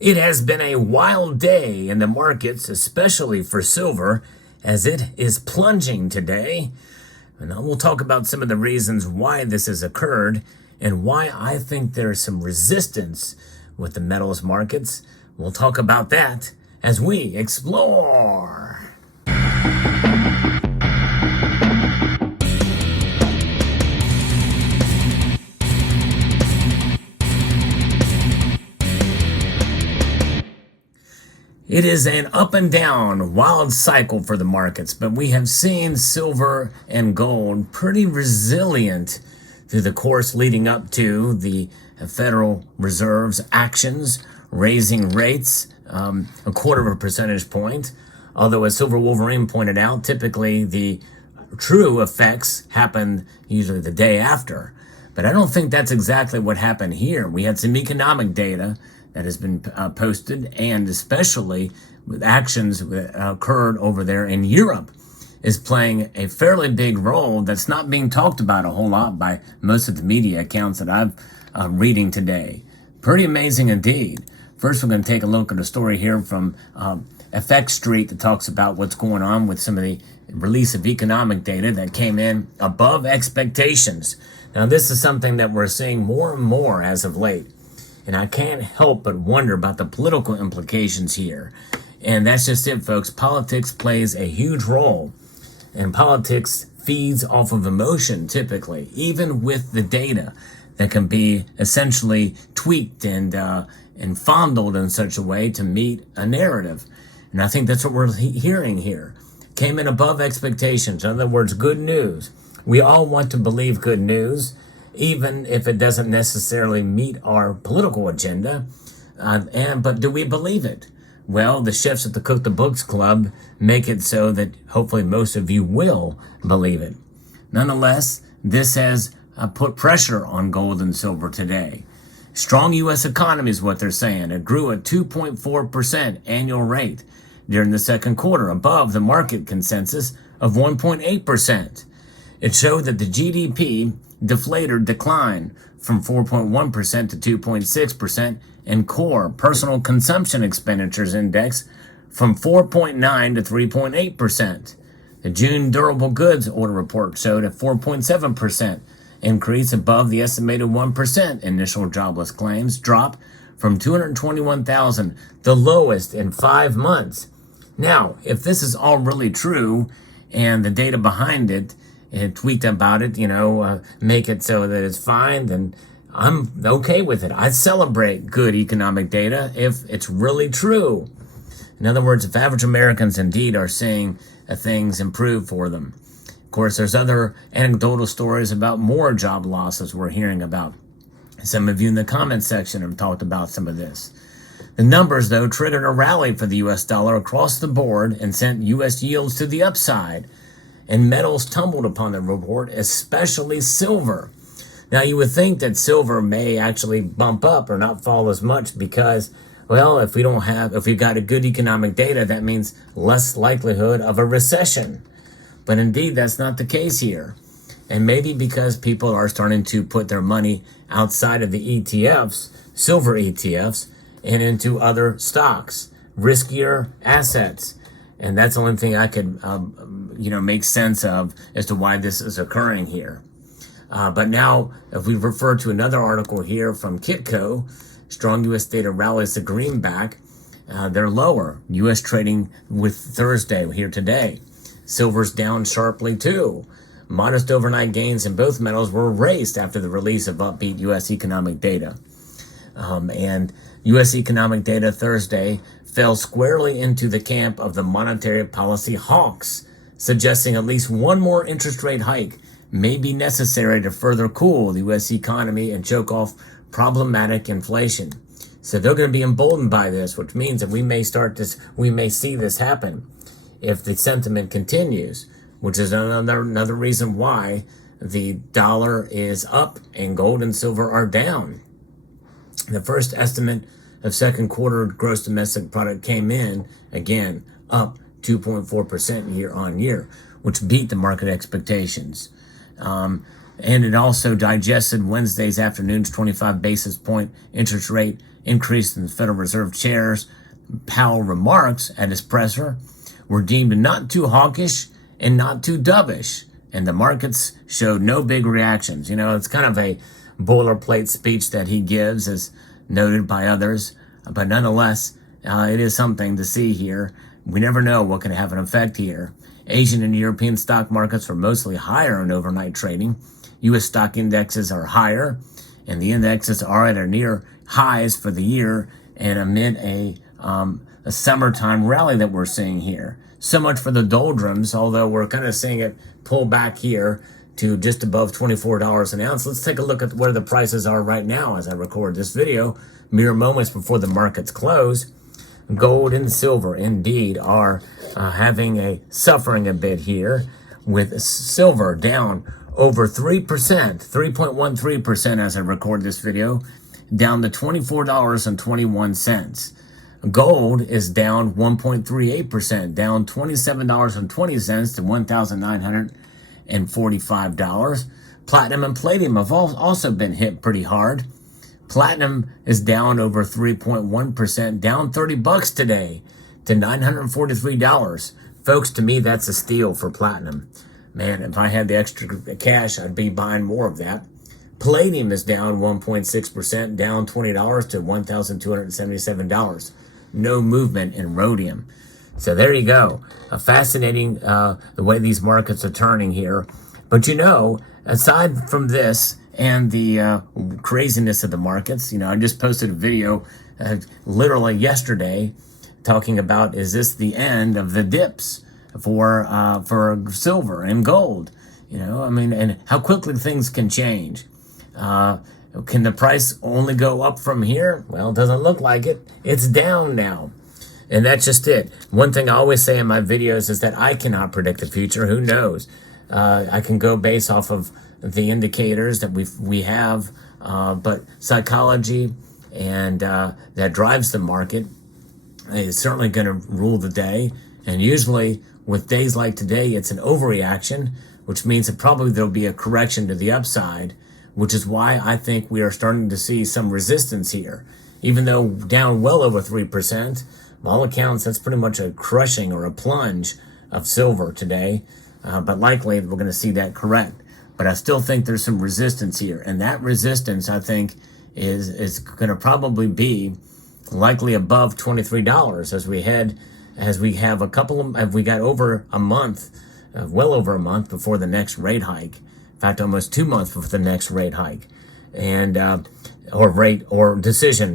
It has been a wild day in the markets, especially for silver, as it is plunging today. And we'll talk about some of the reasons why this has occurred and why I think there's some resistance with the metals markets. We'll talk about that as we explore. It is an up and down, wild cycle for the markets, but we have seen silver and gold pretty resilient through the course leading up to the Federal Reserve's actions, raising rates a quarter of a percentage point. Although, as Silver Wolverine pointed out, typically the true effects happen usually the day after. But I don't think that's exactly what happened here. We had some economic data that has been posted, and especially with actions that occurred over there in Europe, is playing a fairly big role that's not being talked about a whole lot by most of the media accounts that I'm reading today. Pretty amazing indeed. First, we're going to take a look at a story here from FX Street that talks about what's going on with some of the release of economic data that came in above expectations. Now, this is something that we're seeing more and more as of late. And I can't help but wonder about the political implications here. And that's just it, folks. Politics plays a huge role. And politics feeds off of emotion, typically, even with the data that can be essentially tweaked and fondled in such a way to meet a narrative. And I think that's what we're hearing here. Came in above expectations. In other words, good news. We all want to believe good news, even if it doesn't necessarily meet our political agenda. But do we believe it? Well, the chefs at the Cook the Books Club make it so that hopefully most of you will believe it. Nonetheless, this has put pressure on gold and silver today. Strong U.S. economy is what they're saying. It grew at 2.4% annual rate during the second quarter, above the market consensus of 1.8%. It showed that the GDP deflator declined from 4.1% to 2.6%, and core personal consumption expenditures index from 4.9 to 3.8%. The June durable goods order report showed a 4.7% increase above the estimated 1% initial jobless claims drop from 221,000, the lowest in 5 months. Now, if this is all really true and the data behind it and tweaked about it, make it so that it's fine, then I'm okay with it. I celebrate good economic data if it's really true. In other words, if average Americans indeed are seeing things improve for them. Of course, there's other anecdotal stories about more job losses we're hearing about. Some of you in the comments section have talked about some of this. The numbers, though, triggered a rally for the U.S. dollar across the board and sent U.S. yields to the upside. And metals tumbled upon the report, especially silver. Now, you would think that silver may actually bump up or not fall as much because, well, if we've got a good economic data, that means less likelihood of a recession. But indeed, that's not the case here. And maybe because people are starting to put their money outside of the ETFs, silver ETFs, and into other stocks, riskier assets. And that's the only thing I could, make sense of as to why this is occurring here. But now, if we refer to another article here from Kitco, strong U.S. data rallies the greenback. They're lower. U.S. trading with Thursday here today. Silver's down sharply too. Modest overnight gains in both metals were erased after the release of upbeat U.S. economic data. And U.S. economic data Thursday fell squarely into the camp of the monetary policy hawks, suggesting at least one more interest rate hike may be necessary to further cool the U.S. economy and choke off problematic inflation. So they're going to be emboldened by this, which means that we may see this happen if the sentiment continues, which is another reason why the dollar is up and gold and silver are down. The first estimate of second quarter gross domestic product came in, again, up 2.4% year on year, which beat the market expectations. And it also digested Wednesday's afternoon's 25 basis point interest rate increase in the Federal Reserve Chair's Powell remarks at his presser were deemed not too hawkish and not too dovish, and the markets showed no big reactions. You know, it's kind of a boilerplate speech that he gives, as noted by others, but nonetheless, it is something to see here. We never know what can have an effect here. Asian and European stock markets are mostly higher in overnight trading. U.S. stock indexes are higher, and the indexes are at or near highs for the year and amid a summertime rally that we're seeing here. So much for the doldrums, although we're kind of seeing it pull back here to just above $24 an ounce. Let's take a look at where the prices are right now as I record this video, mere moments before the markets close. Gold and silver indeed are suffering a bit here, with silver down over 3%, 3.13% as I record this video, down to $24.21. Gold is down 1.38%, down $27.20 to $1,945. Platinum and palladium have also been hit pretty hard. Platinum is down over 3.1%, down $30 today to $943. Folks, to me, that's a steal for platinum. Man, if I had the extra cash, I'd be buying more of that. Palladium is down 1.6%, down $20 to $1,277. No movement in rhodium. So there you go. Fascinating the way these markets are turning here. But you know, aside from this and the craziness of the markets, you know, I just posted a video literally yesterday talking about, is this the end of the dips for silver and gold? You know, I mean, and how quickly things can change. Can the price only go up from here? Well, it doesn't look like it. It's down now. And that's just it. One thing I always say in my videos is that I cannot predict the future. Who knows? I can go based off of the indicators that we have, but psychology and that drives the market is certainly going to rule the day. And usually with days like today, it's an overreaction, which means that probably there'll be a correction to the upside, which is why I think we are starting to see some resistance here. Even though down well over 3%, by all accounts, that's pretty much a crushing or a plunge of silver today. But likely we're going to see that correct. But I still think there's some resistance here. And that resistance, I think, is going to probably be likely above $23 as we have we got over a month, well over a month before the next rate hike. In fact, almost 2 months before the next rate hike. And,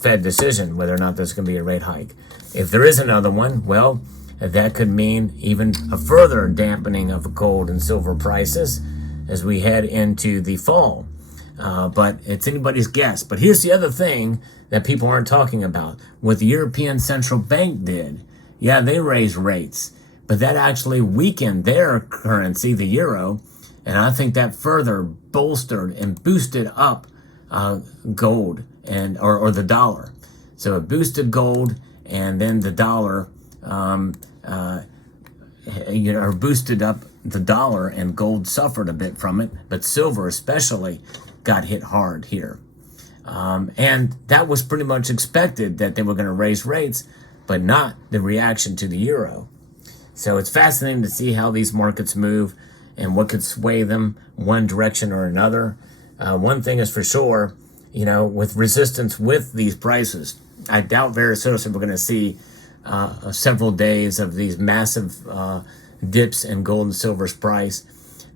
Fed decision, whether or not there's going to be a rate hike. If there is another one, well, that could mean even a further dampening of gold and silver prices as we head into the fall. But it's anybody's guess. But here's the other thing that people aren't talking about. What the European Central Bank did. Yeah, they raised rates, but that actually weakened their currency, the euro, and I think that further bolstered and boosted up gold or the dollar. So it boosted gold, and then the dollar, boosted up the dollar, and gold suffered a bit from it, but silver especially got hit hard here. And that was pretty much expected, that they were going to raise rates, but not the reaction to the euro. So it's fascinating to see how these markets move and what could sway them one direction or another. One thing is for sure, you know, with resistance with these prices, I doubt very seriously we're going to see several days of these massive dips in gold and silver's price,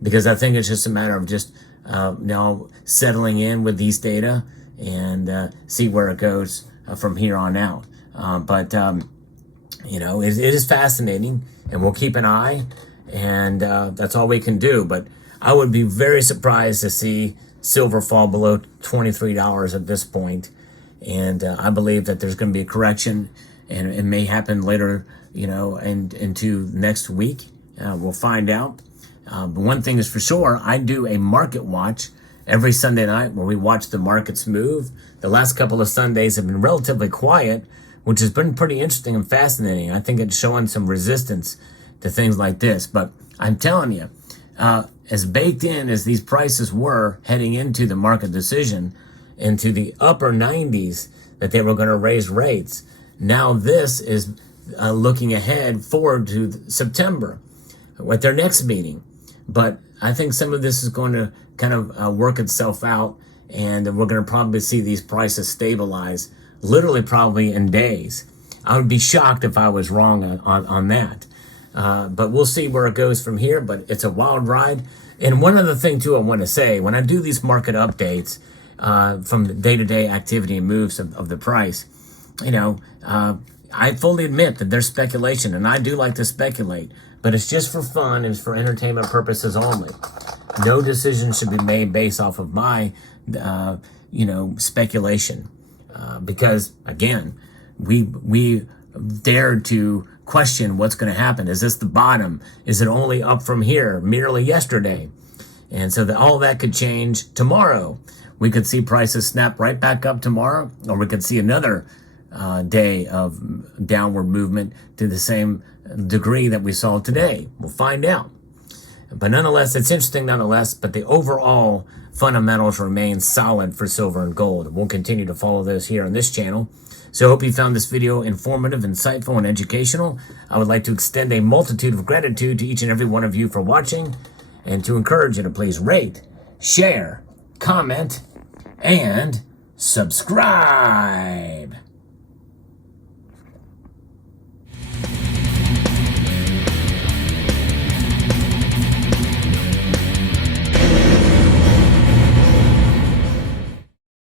because I think it's just a matter of just now settling in with these data and see where it goes from here on out. You know, it is fascinating, and we'll keep an eye, and that's all we can do. But I would be very surprised to see silver fall below $23 at this point. And I believe that there's going to be a correction, and it may happen later, you know, into next week. We'll find out. But one thing is for sure, I do a market watch every Sunday night where we watch the markets move. The last couple of Sundays have been relatively quiet, which has been pretty interesting and fascinating. I think it's showing some resistance to things like this. But I'm telling you, as baked in as these prices were heading into the market decision, into the upper 90s, that they were going to raise rates. Now this is looking ahead forward to September at their next meeting. But I think some of this is going to kind of work itself out, and we're going to probably see these prices stabilize literally probably in days. I would be shocked if I was wrong on that. But we'll see where it goes from here, but it's a wild ride. And one other thing, too, I want to say, when I do these market updates from the day-to-day activity and moves of the price, I fully admit that there's speculation, and I do like to speculate, but it's just for fun and it's for entertainment purposes only. No decision should be made based off of my, speculation. Because, again, we dared to question what's going to happen. Is this the bottom? Is it only up from here merely yesterday? And so all that could change tomorrow. We could see prices snap right back up tomorrow, or we could see another day of downward movement to the same degree that we saw today. We'll find out. But nonetheless, it's interesting nonetheless, but the overall fundamentals remain solid for silver and gold. We'll continue to follow those here on this channel. So I hope you found this video informative, insightful, and educational. I would like to extend a multitude of gratitude to each and every one of you for watching, and to encourage you to please rate, share, comment, and subscribe.